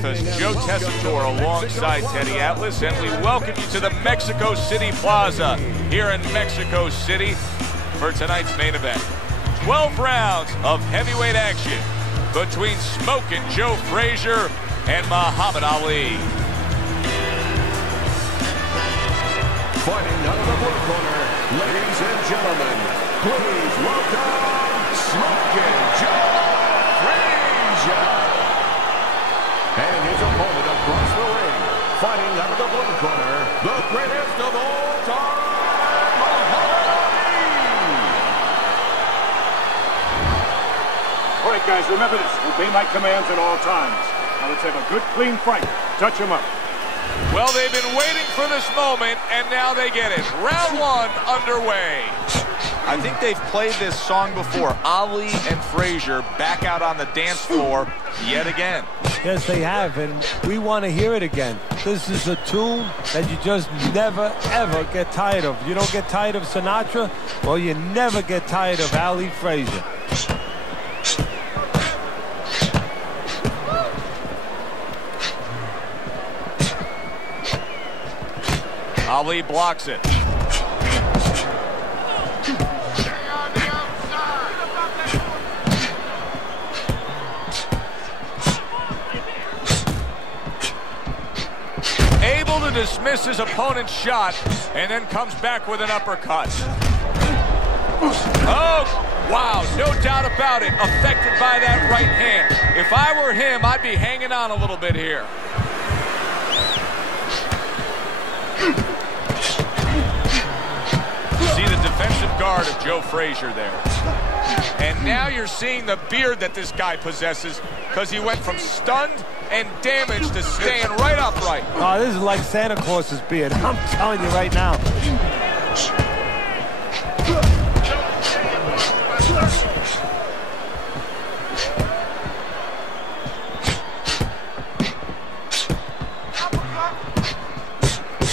Joe Tessitore alongside Teddy Atlas, and we welcome you to the Mexico City Plaza here in Mexico City for tonight's main event. 12 rounds of heavyweight action between Smokin' Joe Frazierr and Muhammad Ali. Fighting out of the blue corner, ladies and gentlemen, please welcome Smokin' Joe Frazierr. And his opponent across the ring, fighting out of the blue corner, the greatest of all time, Muhammad Ali. All right, guys, remember this. Obey my commands at all times. Now let's have a good, clean fight. Touch him up. Well, they've been waiting for this moment, and now they get it. Round one underway. I think they've played this song before. Ali and Frazierr back out on the dance floor yet again. Yes, they have, and we want to hear it again. This is a tune that you just never, ever get tired of. You don't get tired of Sinatra, well, you never get tired of Ali Frazierr. Ali blocks it. Able to dismiss his opponent's shot and then comes back with an uppercut. Oh, wow, no doubt about it. Affected by that right hand. If I were him, I'd be hanging on a little bit here. See the defensive guard of Joe Frazierr there. And now you're seeing the beard that this guy possesses, because he went from stunned and damaged to staying right upright. Oh, this is like Santa Claus's beard. I'm telling you right now.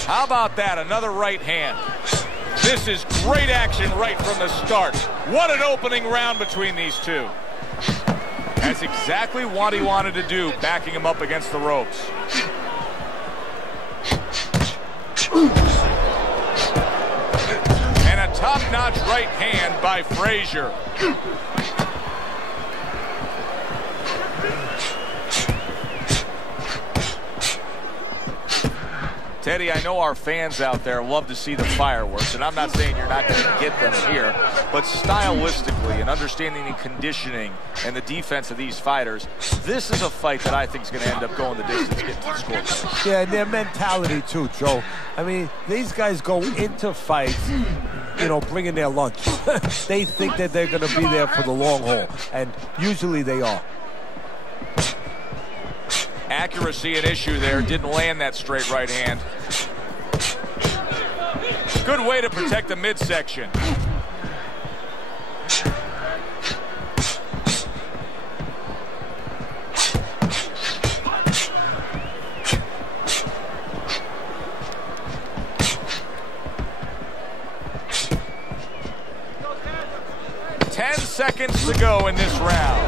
How about that? Another right hand. This is great action right from the start. What an opening round between these two. That's exactly what he wanted to do, backing him up against the ropes. And a top-notch right hand by Frazierr. Teddy, I know our fans out there love to see the fireworks, and I'm not saying you're not going to get them here, but stylistically and understanding the conditioning and the defense of these fighters, this is a fight that I think is going to end up going the distance, getting to the scoreboard. Yeah, and their mentality too, Joe. I mean, these guys go into fights, you know, bringing their lunch. They think that they're going to be there for the long haul, and usually they are. Accuracy an issue there, didn't land that straight right hand. Good way to protect the midsection. Ten seconds to go in this round.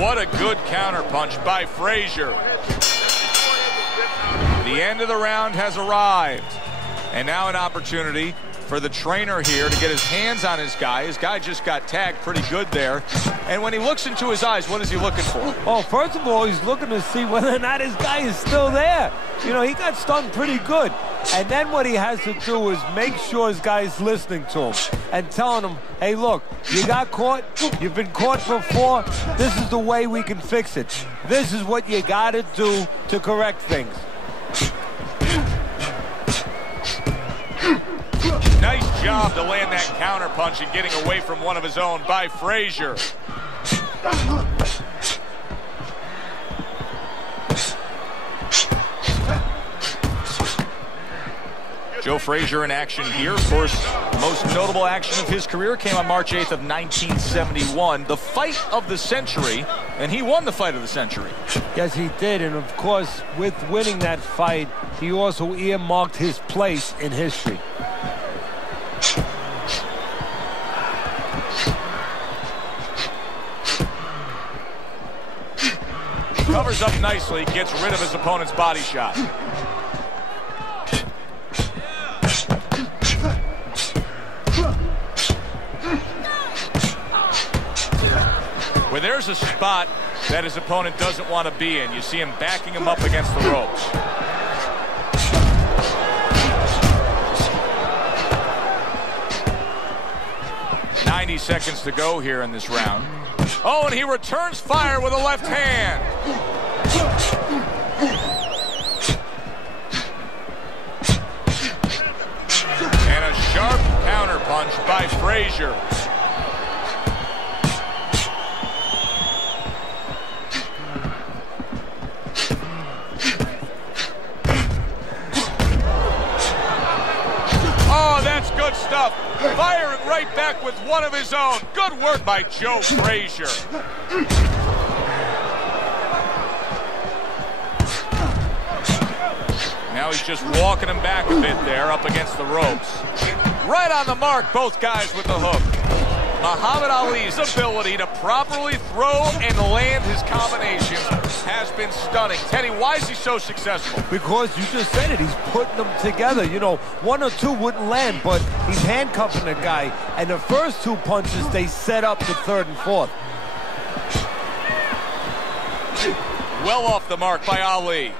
What a good counterpunch by Frazierr. The end of the round has arrived. And now an opportunity for the trainer here to get his hands on his guy. His guy just got tagged pretty good there. And when he looks into his eyes, what is he looking for? Well, first of all, he's looking to see whether or not his guy is still there. You know, he got stunned pretty good. And then what he has to do is make sure his guy's listening to him and telling him, hey, look, you got caught. You've been caught before. This is the way we can fix it. This is what you got to do to correct things. Nice job to land that counterpunch and getting away from one of his own by Frazierr. Joe Frazierr in action here. Of course, most notable action of his career came on March 8th of 1971. The fight of the century, and he won the fight of the century. Yes, he did, and of course, with winning that fight, he also earmarked his place in history. Covers up nicely, gets rid of his opponent's body shot. Where there's a spot that his opponent doesn't want to be in, you see him backing him up against the ropes. Seconds to go here in this round. Oh, and he returns fire with a left hand. And a sharp counter punch by Fraizer. Oh, that's good stuff. Firing right back with one of his own. Good work by Joe Fraizer. Now he's just walking him back a bit there up against the ropes. Right on the mark, both guys with the hook. Muhammad Ali's ability to properly throw and land his combinations has been stunning. Teddy, why is he so successful? Because you just said it, he's putting them together. You know, one or two wouldn't land, but he's handcuffing the guy. And the first two punches, they set up the third and fourth. Well off the mark by Ali.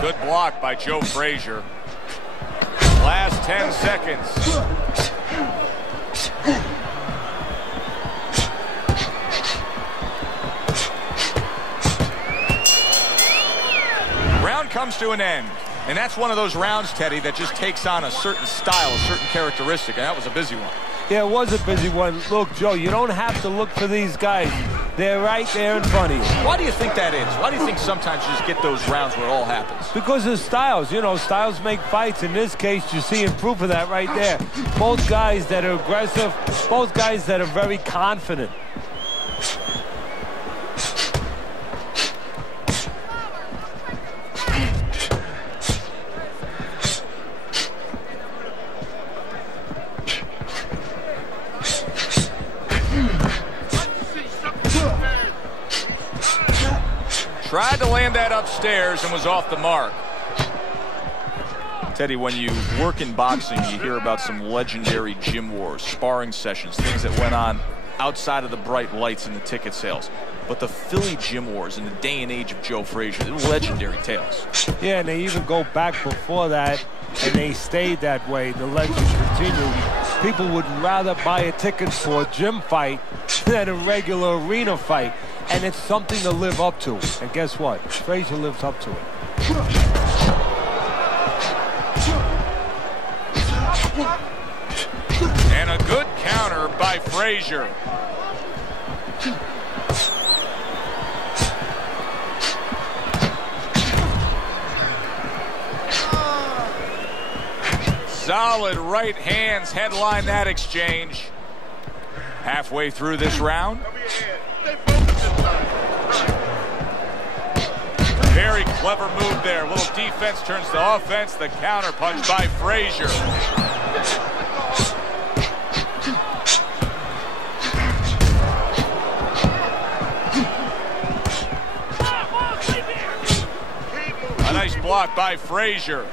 Good block by Joe Fraizer. Last 10 seconds. Round comes to an end. And that's one of those rounds, Teddy, that just takes on a certain style, a certain characteristic. And that was a busy one. Yeah, it was a busy one. Look, Joe, you don't have to look for these guys. They're right there in front of you. Why do you think that is? Why do you think sometimes you just get those rounds where it all happens? Because of styles. You know, styles make fights. In this case, you're seeing proof of that right there. Both guys that are aggressive, both guys that are very confident. Tried to land that upstairs and was off the mark. Teddy, when you work in boxing, you hear about some legendary gym wars, sparring sessions, things that went on outside of the bright lights and the ticket sales. But the Philly gym wars in the day and age of Joe Fraizer, they're legendary tales. Yeah, and they even go back before that, and they stayed that way. The legends continue. People would rather buy a ticket for a gym fight than a regular arena fight. And it's something to live up to. And guess what? Fraizer lives up to it. And a good counter by Fraizer. Solid right hands headline that exchange. Halfway through this round. Very clever move there. A little defense turns to offense. The counter punch by Fraizer. A nice block by Fraizer.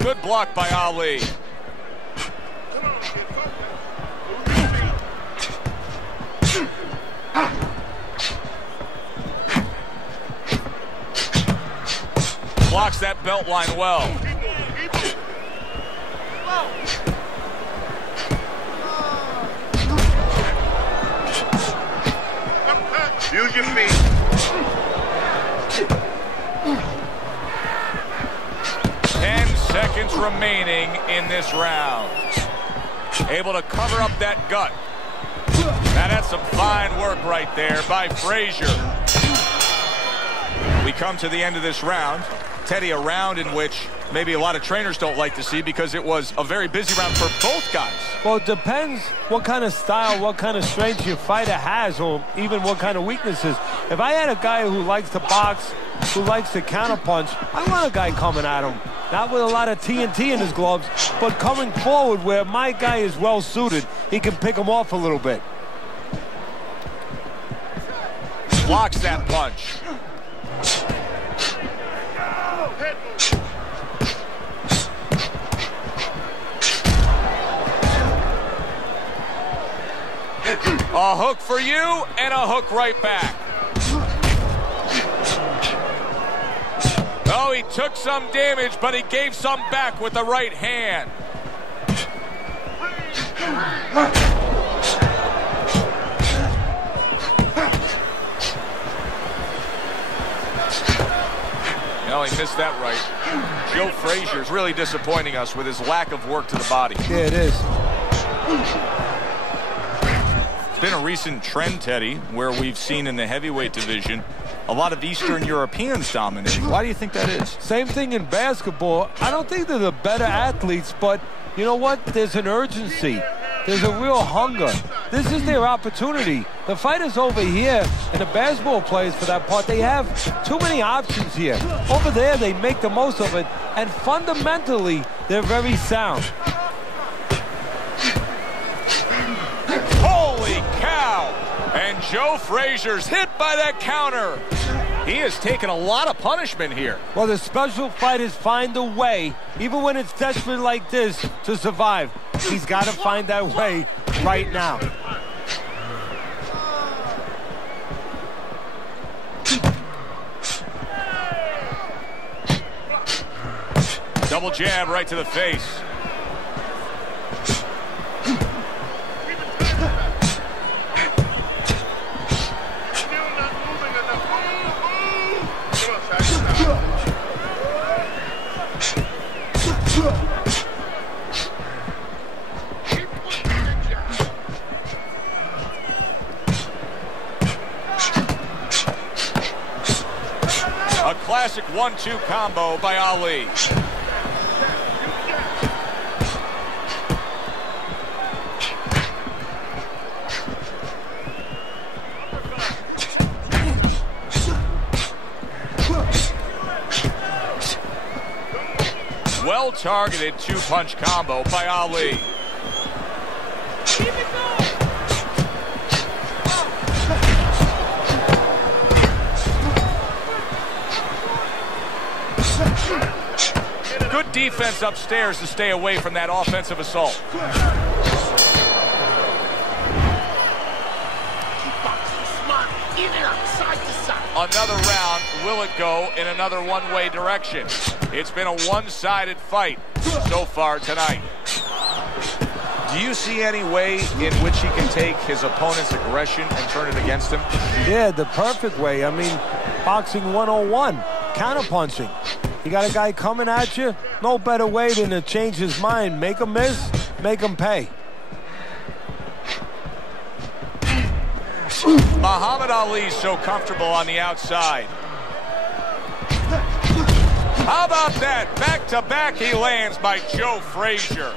Good block by Ali. Blocks that belt line well. Use your feet. Seconds remaining in this round. Able to cover up that gut. Now that's some fine work right there by Fraizer. We come to the end of this round. Teddy, a round in which maybe a lot of trainers don't like to see because it was a very busy round for both guys. Well, it depends what kind of style, what kind of strength your fighter has, or even what kind of weaknesses. If I had a guy who likes to box, who likes to counterpunch, I want a guy coming at him. Not with a lot of TNT in his gloves, but coming forward where my guy is well suited. He can pick him off a little bit. Blocks that punch. A hook for you, and a hook right back. Oh, he took some damage, but he gave some back with the right hand. No, he missed that right. Joe Frazier's really disappointing us with his lack of work to the body. Yeah, it is. It's been a recent trend, Teddy, where we've seen in the heavyweight division a lot of Eastern Europeans dominating. Why do you think that is? Same thing in basketball. I don't think they're the better athletes, but you know what? There's an urgency. There's a real hunger. This is their opportunity. The fighters over here, and the basketball players for that part, they have too many options here. Over there, they make the most of it, and fundamentally, they're very sound. Holy cow! And Joe Frazier's hit by that counter. He has taken a lot of punishment here. Well, the special fighters find a way, even when it's desperate like this, to survive. He's got to find that way right now. Double jab right to the face. A classic 1-2 combo by Ali. Well-targeted two-punch combo by Ali. Good defense upstairs to stay away from that offensive assault. Another round, will it go in another one-way direction? It's been a one-sided fight so far tonight. Do you see any way in which he can take his opponent's aggression and turn it against him? Yeah, the perfect way. I mean, boxing 101, counterpunching. You got a guy coming at you, no better way than to change his mind. Make him miss, make him pay. Muhammad Ali's so comfortable on the outside. How about that? Back-to-back he lands by Joe Frazyer.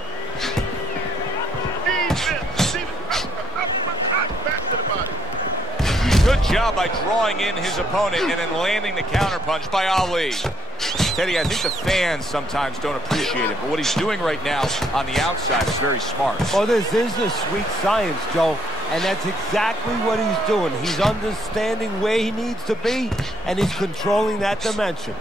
Good job by drawing in his opponent and then landing the counterpunch by Ali. Teddy, I think the fans sometimes don't appreciate it, but what he's doing right now on the outside is very smart. Well, this is the sweet science, Joe, and that's exactly what he's doing. He's understanding where he needs to be, and he's controlling that dimension.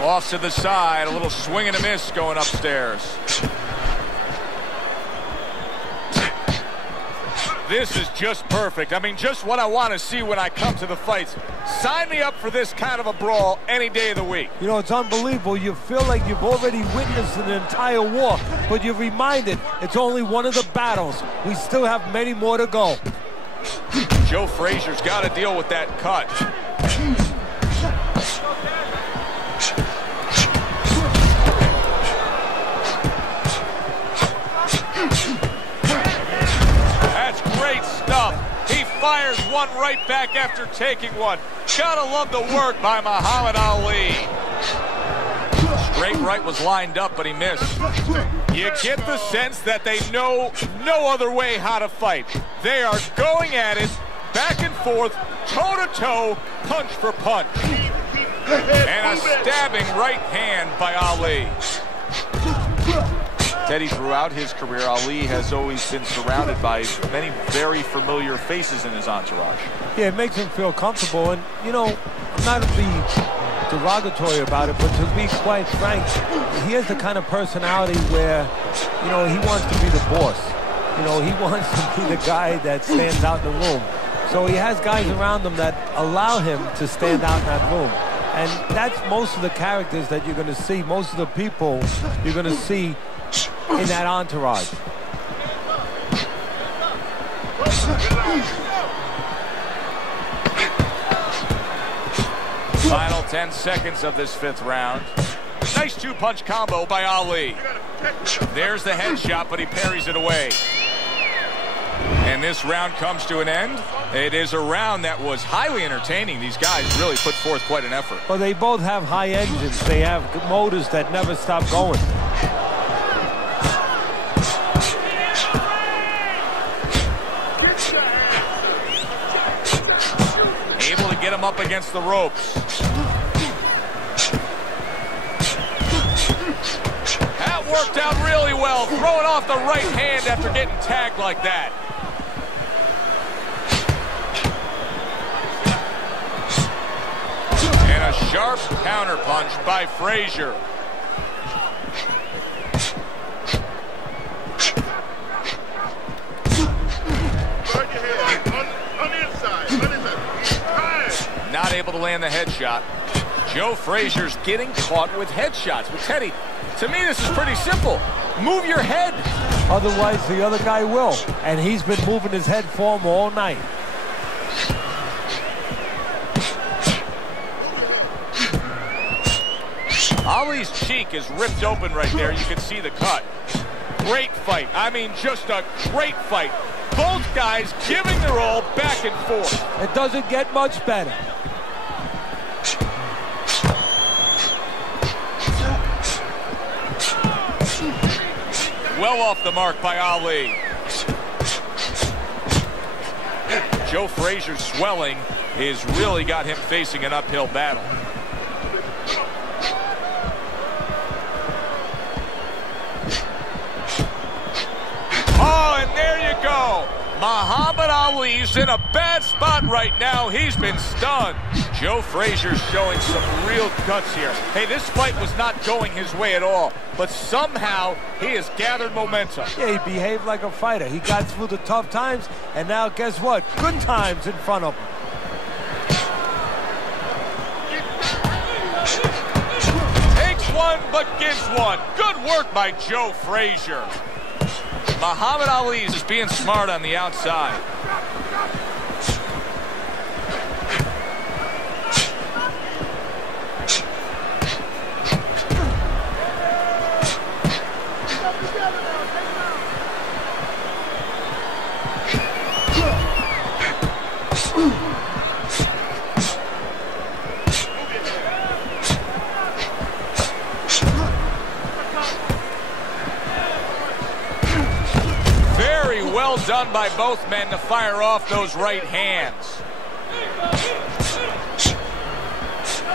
Off to the side, a little swing and a miss going upstairs. This is just perfect. I mean, just what I want to see when I come to the fights. Sign me up for this kind of a brawl any day of the week. You know, it's unbelievable. You feel like you've already witnessed an entire war, but you're reminded it's only one of the battles. We still have many more to go. Joe Frazier's got to deal with that cut. fires one right back after taking one. Gotta love the work by Muhammad Ali. Straight right was lined up, but he missed. You get the sense that they know no other way how to fight. They are going at it, back and forth, toe-to-toe, punch for punch. And a stabbing right hand by Ali. Teddy, throughout his career, Ali has always been surrounded by many very familiar faces in his entourage. Yeah, it makes him feel comfortable. And, you know, I'm not to be derogatory about it, but to be quite frank, he has the kind of personality where, you know, he wants to be the boss. You know, he wants to be the guy that stands out in the room. So he has guys around him that allow him to stand out in that room. And that's most of the characters that you're going to see, most of the people you're going to see in that entourage. Final 10 seconds of this 5th round. Nice 2-punch combo by Ali. There's the headshot, but he parries it away. And this round comes to an end. It is a round that was highly entertaining. These guys really put forth quite an effort. Well, they both have high engines. They have motors that never stop going. Able to get him up against the ropes. That worked out really well. Throwing off the right hand after getting tagged like that. And a sharp counter punch by Fraizer. Not able to land the headshot. Joe Frazier's getting caught with headshots. But Teddy, to me this is pretty simple. Move your head. Otherwise the other guy will. And he's been moving his head for him all night. Ali's cheek is ripped open right there. You can see the cut. Great fight. I mean, just a great fight. Both guys giving their all back and forth. It doesn't get much better. Well off the mark by Ali. Joe Frazier's swelling has really got him facing an uphill battle. Oh, and there you go. Muhammad Ali's in a bad spot right now. He's been stunned. Joe Frazier's showing some real guts here. Hey, this fight was not going his way at all, but somehow he has gathered momentum. Yeah, he behaved like a fighter. He got through the tough times, and now guess what? Good times in front of him. Takes one, but gives one. Good work by Joe Frazier. Muhammad Ali is being smart on the outside. Well done by both men to fire off those right hands.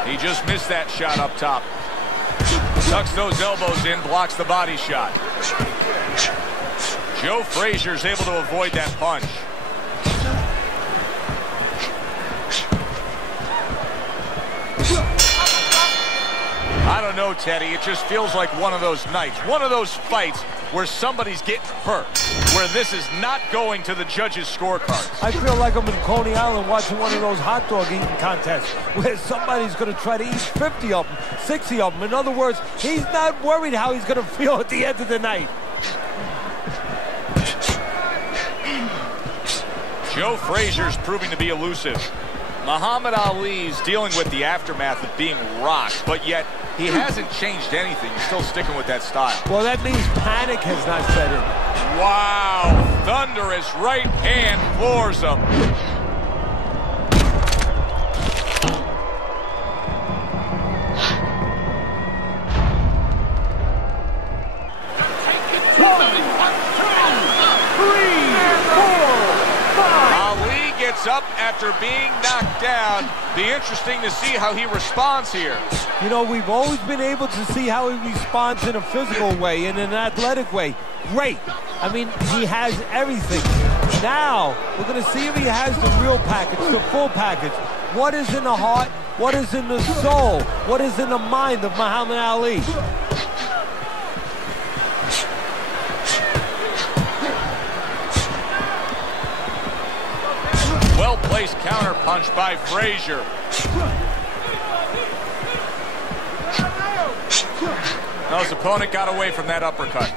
He just missed that shot up top. Tucks those elbows in, blocks the body shot. Joe Frazier's able to avoid that punch. I don't know, Teddy. It just feels like one of those nights, one of those fights where somebody's getting hurt, where this is not going to the judges' scorecards. I feel like I'm in Coney Island watching one of those hot dog eating contests where somebody's going to try to eat 50 of them, 60 of them. In other words, he's not worried how he's going to feel at the end of the night. Joe Frazier's proving to be elusive. Muhammad Ali's dealing with the aftermath of being rocked, but yet he hasn't changed anything. He's still sticking with that style. Well, that means panic has not set in. Wow. Thunderous right hand floors him. Ali gets up after being knocked down. Be interesting to see how he responds here. You know, we've always been able to see how he responds in a physical way, in an athletic way. Great. I mean, he has everything. Now, we're going to see if he has the real package, the full package. What is in the heart? What is in the soul? What is in the mind of Muhammad Ali? Well-placed counter punch by Frazier. Now his opponent got away from that uppercut.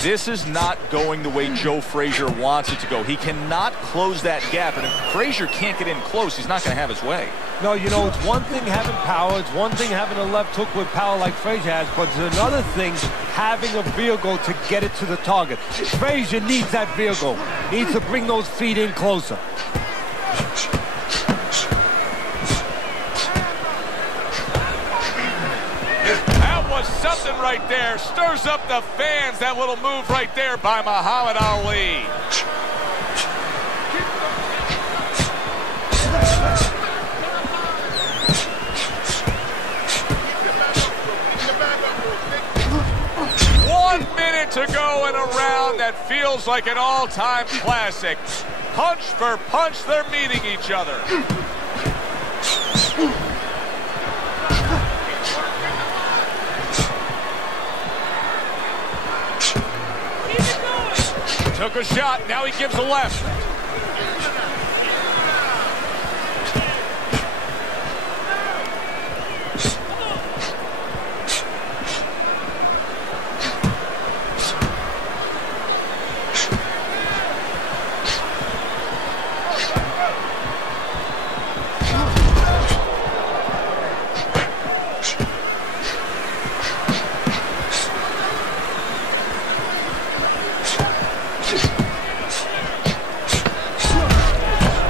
This is not going the way Joe Frazier wants it to go. He cannot close that gap, and if Frazier can't get in close, he's not going to have his way. No, you know, it's one thing having power, it's one thing having a left hook with power like Frazier has, but it's another thing having a vehicle to get it to the target. Frazier needs that vehicle, needs to bring those feet in closer. Something right there stirs up the fans. That little move right there by Muhammad Ali. One minute to go in a round that feels like an all-time classic. Punch for punch, they're meeting each other. Took a shot, now he gives a left.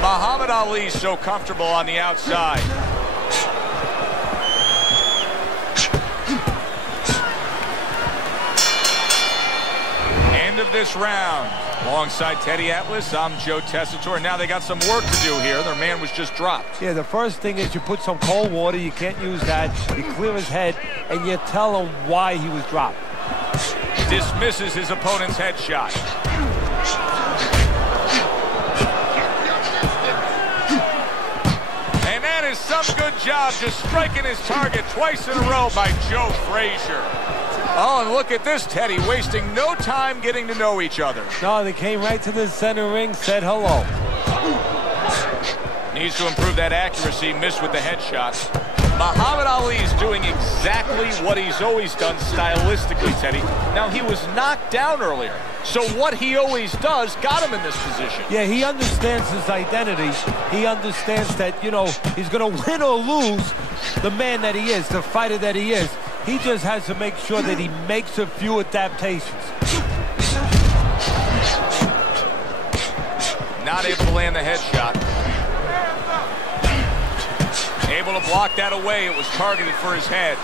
Muhammad Ali's so comfortable on the outside. End of this round. Alongside Teddy Atlas, I'm Joe Tessitore. Now they got some work to do here. Their man was just dropped. Yeah, the first thing is you put some cold water. You can't use that. You clear his head, and you tell him why he was dropped. Dismisses his opponent's headshot. Some good job just striking his target twice in a row by Joe Frazier. Oh, and look at this, Teddy, wasting no time getting to know each other. No, they came right to the center ring, said hello. Needs to improve that accuracy, missed with the headshot. Muhammad Ali is doing exactly what he's always done stylistically, Teddy. Now, he was knocked down earlier, so what he always does got him in this position. Yeah, he understands his identity. He understands that, you know, he's going to win or lose the man that he is, the fighter that he is. He just has to make sure that he makes a few adaptations. Not able to land the headshot. Able to block that away. It was targeted for his head.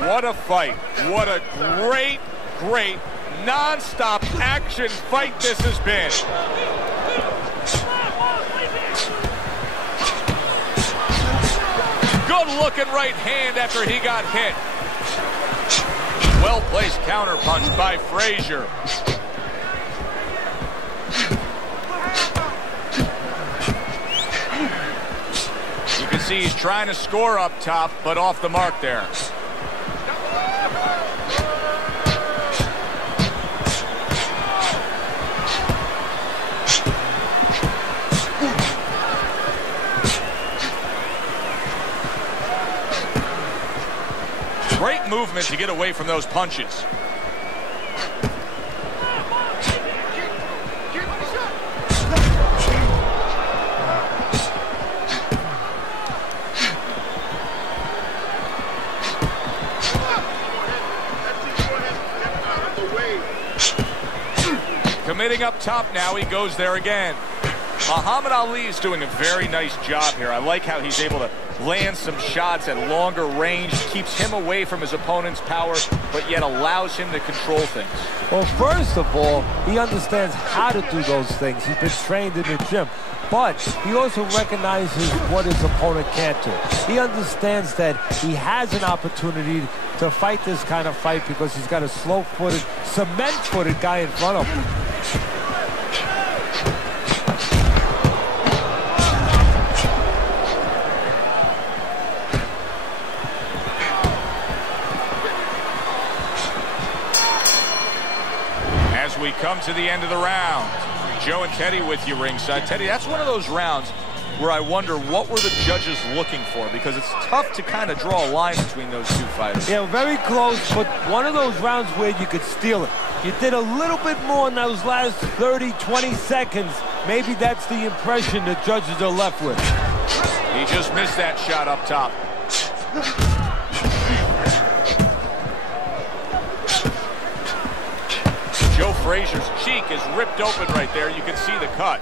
What a fight. What a great, great, non-stop action fight this has been. Good-looking right hand after he got hit. Well-placed counter punch by Frazier. You can see he's trying to score up top, but off the mark there. Great movement to get away from those punches. Committing up top now, he goes there again. Muhammad Ali is doing a very nice job here. I like how he's able to land some shots at longer range, keeps him away from his opponent's power, but yet allows him to control things. Well, first of all, he understands how to do those things. He's been trained in the gym. But he also recognizes what his opponent can't do. He understands that he has an opportunity to fight this kind of fight because he's got a slow-footed, cement-footed guy in front of him. As we come to the end of the round, Joe and Teddy with you ringside. Teddy, that's one of those rounds where I wonder what were the judges looking for, because it's tough to kind of draw a line between those two fighters. Yeah, very close, but one of those rounds where you could steal it. You did a little bit more in those last 30, 20 seconds. Maybe that's the impression the judges are left with. He just missed that shot up top. Joe Frazier's cheek is ripped open right there. You can see the cut.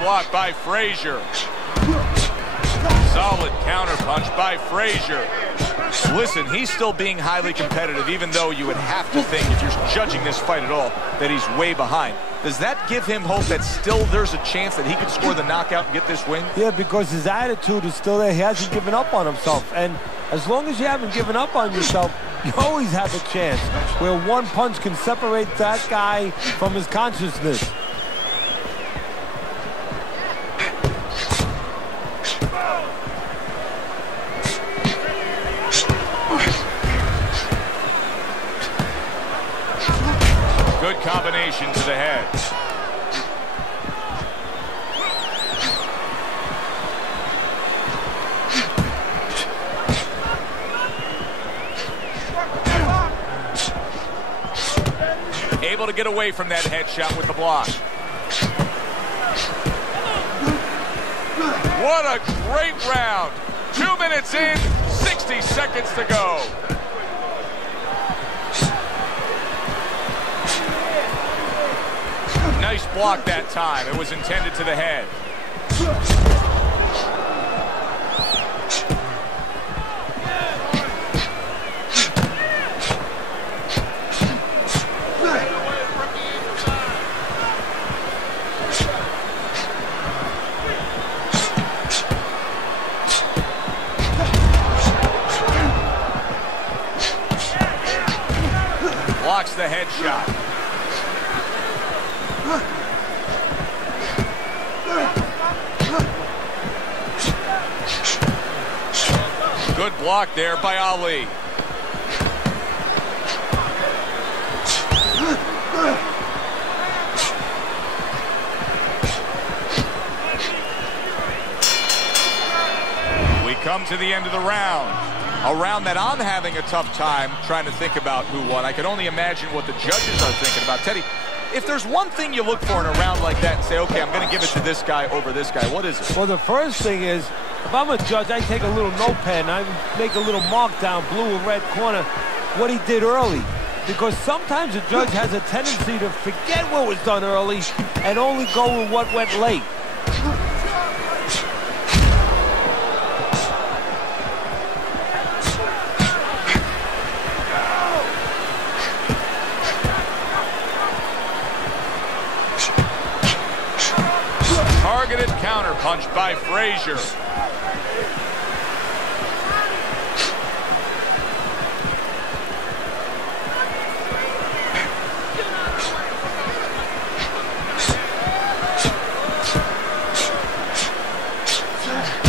Blocked by Frazierr. Solid counterpunch by Frazierr. Listen, he's still being highly competitive, even though you would have to think, if you're judging this fight at all, that he's way behind. Does that give him hope that still there's a chance that he could score the knockout and get this win? Yeah, because his attitude is still there. He hasn't given up on himself. And as long as you haven't given up on yourself, you always have a chance where one punch can separate that guy from his consciousness. Good combination to the head. Able to get away from that headshot with the block. What a great round. 2 minutes in, 60 seconds to go. Nice block that time. It was intended to the head. Blocks the headshot. Good block there by Ali. We come to the end of the round. A round that I'm having a tough time trying to think about who won. I can only imagine what the judges are thinking about. Teddy, if there's one thing you look for in a round like that and say, okay, I'm going to give it to this guy over this guy, what is it? Well, the first thing is, if I'm a judge, I take a little notepad and I make a little mark down blue or red corner what he did early. Because sometimes a judge has a tendency to forget what was done early and only go with what went late. Targeted counterpunch by Frazierr.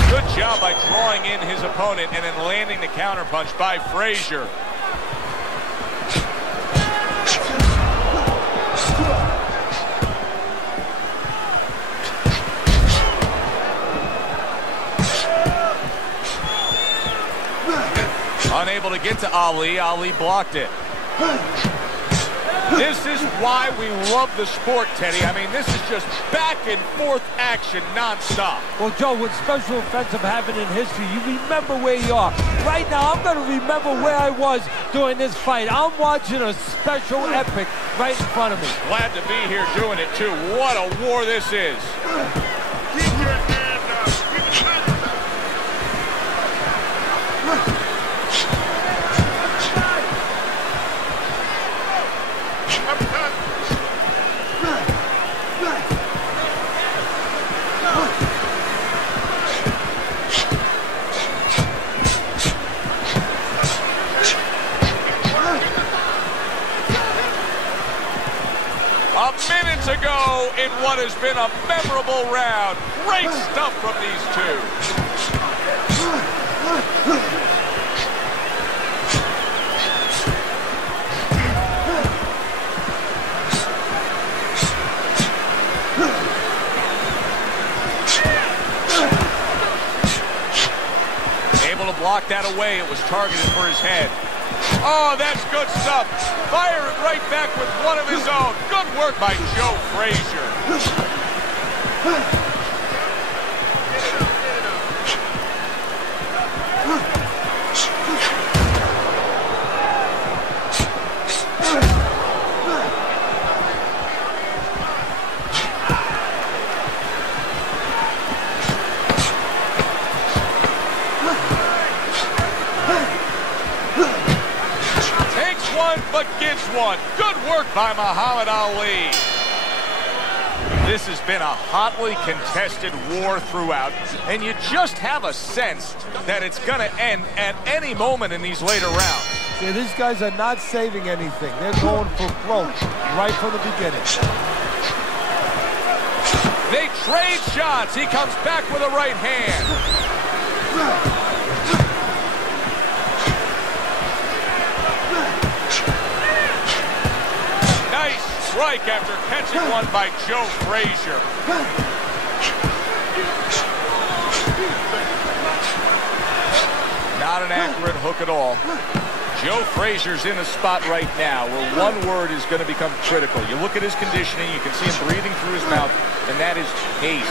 Good job by drawing in his opponent and then landing the counterpunch by Frazierr. able to get to Ali. Ali blocked it. This is why we love the sport, Teddy. I mean, this is just back and forth action nonstop. Well, Joe, with special offensive happening in history, you remember where you are. Right now, I'm going to remember where I was during this fight. I'm watching a special epic right in front of me. Glad to be here doing it, too. What a war this is. Keep your hand up. Keep your hand up. Minutes ago in what has been a memorable round. Great stuff from these two. Able to block that away. It was targeted for his head. Oh, that's good stuff. Fire it right back with one of his own. Good work by Joe Frazierr. But gets one. Good work by Muhammad Ali. This has been a hotly contested war throughout, and you just have a sense that it's going to end at any moment in these later rounds. Yeah, these guys are not saving anything. They're going for broke right from the beginning. They trade shots. He comes back with a right hand. Strike after catching one by Joe Frazierr. Not an accurate hook at all. Joe Frazier's in a spot right now where one word is going to become critical. You look at his conditioning, you can see him breathing through his mouth, and that is pace.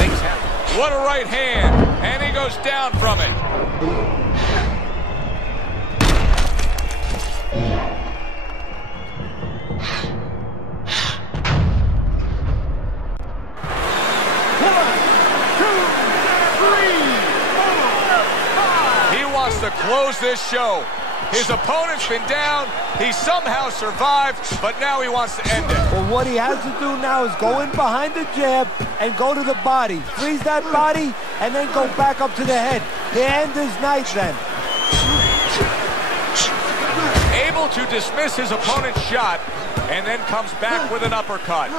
Things happen. What a right hand, and he goes down from it. To close this show. His opponent's been down. He somehow survived, but now he wants to end it. Well, what he has to do now is go in behind the jab and go to the body. Freeze that body and then go back up to the head. The end is night then. Able to dismiss his opponent's shot and then comes back with an uppercut.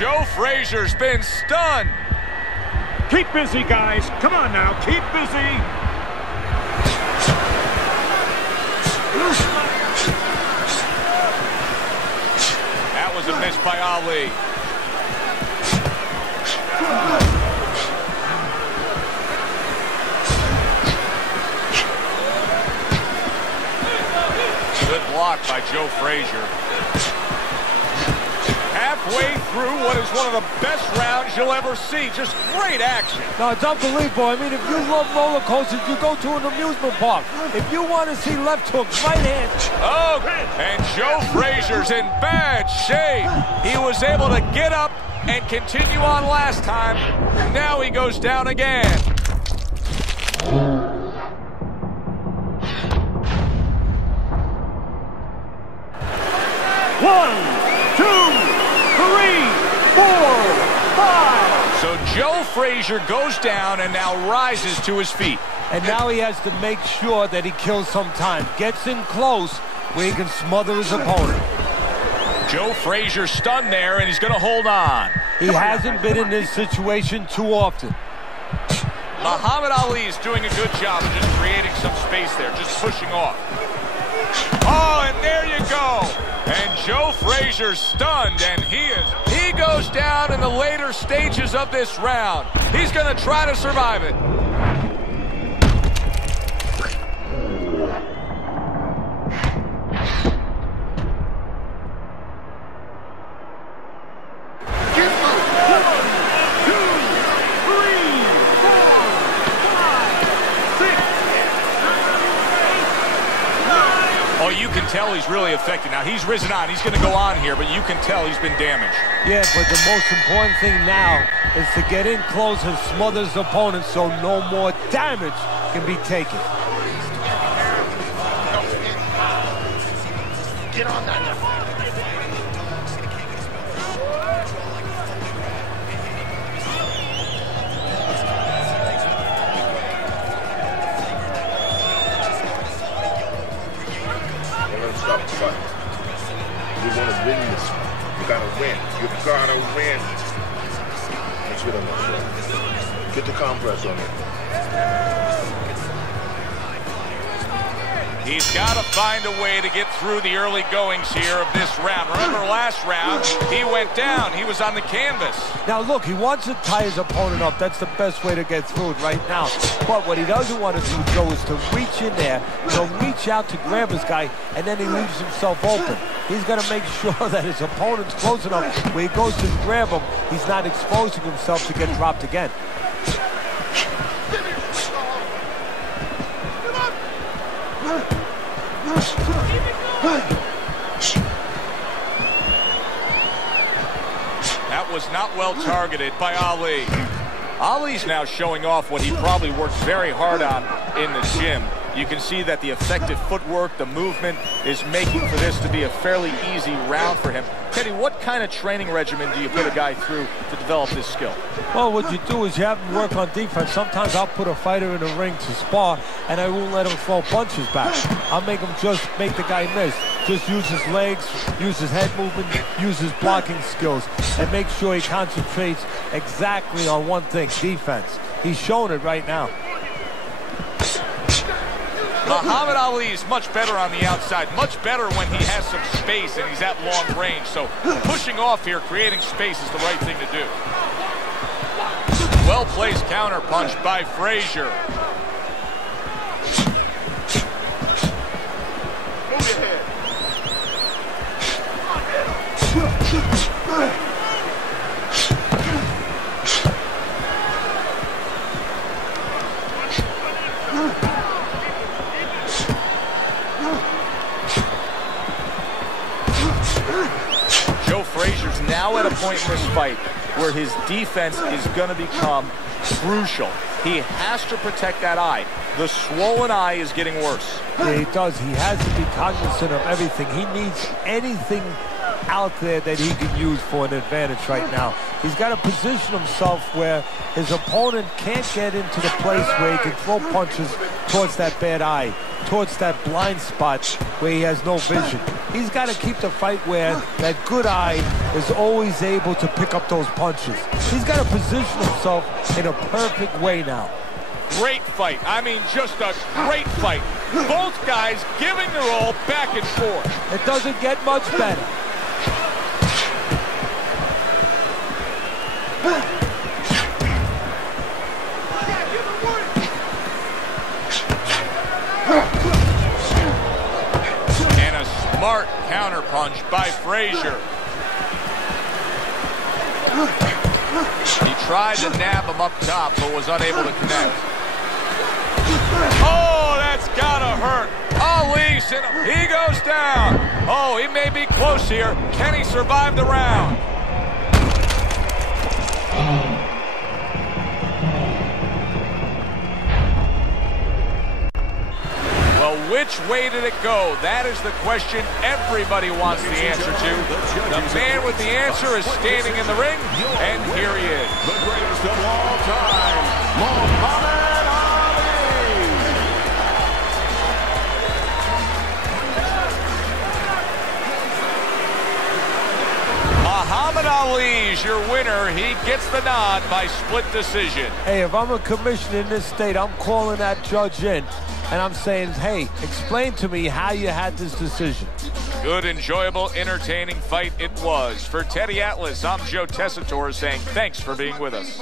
Joe Frazier's been stunned. Keep busy, guys. Come on now, keep busy. That was a miss by Ali. Good block by Joe Frazierr. Halfway through what is one of the best rounds you'll ever see. Just great action. No, it's unbelievable. I mean, if you love roller coasters, you go to an amusement park. If you want to see left hooks, right hand. Oh, and Joe Frazier's in bad shape. He was able to get up and continue on last time. Now he goes down again. One, two, 3, 4, 5. So Joe Frazierr goes down and now rises to his feet. And now he has to make sure that he kills some time. Gets in close where he can smother his opponent. Joe Frazierr stunned there, and he's going to hold on. He hasn't been in this situation too often. Muhammad Ali is doing a good job of just creating some space there, just pushing off. Oh, and there you go. And Joe Frazier's stunned, and he goes down in the later stages of this round. He's going to try to survive it. Oh, you can tell he's really affected. Now, he's risen on. He's going to go on here, but you can tell he's been damaged. Yeah, but the most important thing now is to get in close and smother his opponent so no more damage can be taken. Get on that. Stop the fight. We want to win this one. You gotta win. You gotta win. Let's get on that show. Get the compress on it. He's got to find a way to get through the early goings here of this round. Remember last round, he went down. He was on the canvas. Now, look, he wants to tie his opponent up. That's the best way to get through it right now. But what he doesn't want to do, Joe, is to reach in there, reach out to grab his guy, and then he leaves himself open. He's got to make sure that his opponent's close enough where he goes to grab him, he's not exposing himself to get dropped again. That was not well targeted by Ali. Ali's now showing off what he probably worked very hard on in the gym. You can see that the effective footwork, the movement, is making for this to be a fairly easy round for him. Teddy, what kind of training regimen do you put a guy through to develop this skill? Well, what you do is you have him work on defense. Sometimes I'll put a fighter in the ring to spar, and I won't let him throw punches back. I'll make him just make the guy miss. Just use his legs, use his head movement, use his blocking skills, and make sure he concentrates exactly on one thing, defense. He's showing it right now. Muhammad Ali is much better on the outside, much better when he has some space and he's at long range. So pushing off here, creating space is the right thing to do. Well-placed counter punch by Frazierr. Move your head. Joe Frazier's now at a point in this fight where his defense is going to become crucial. He has to protect that eye. The swollen eye is getting worse. Yeah, he does. He has to be cognizant of everything. He needs anything out there that he can use for an advantage right now. He's got to position himself where his opponent can't get into the place where he can throw punches towards that bad eye, towards that blind spot where he has no vision. He's got to keep the fight where that good eye is always able to pick up those punches. He's got to position himself in a perfect way now. Great fight. I mean, just a great fight. Both guys giving their all back and forth. It doesn't get much better. And a smart counterpunch by Frazierr. He tried to nab him up top, but was unable to connect. Oh, that's gotta hurt. Ali, he goes down. Oh, he may be close here. Can he survive the round? Well, which way did it go? That is the question everybody wants the answer to. The man with the answer is standing in the ring, and here he is. The greatest of all time, Muhammad Ali. Muhammad Ali He's your winner. He gets the nod by split decision. Hey, if I'm a commissioner in this state, I'm calling that judge in, and I'm saying, hey, explain to me how you had this decision. Good, enjoyable, entertaining fight it was. For Teddy Atlas, I'm Joe Tessitore saying thanks for being with us.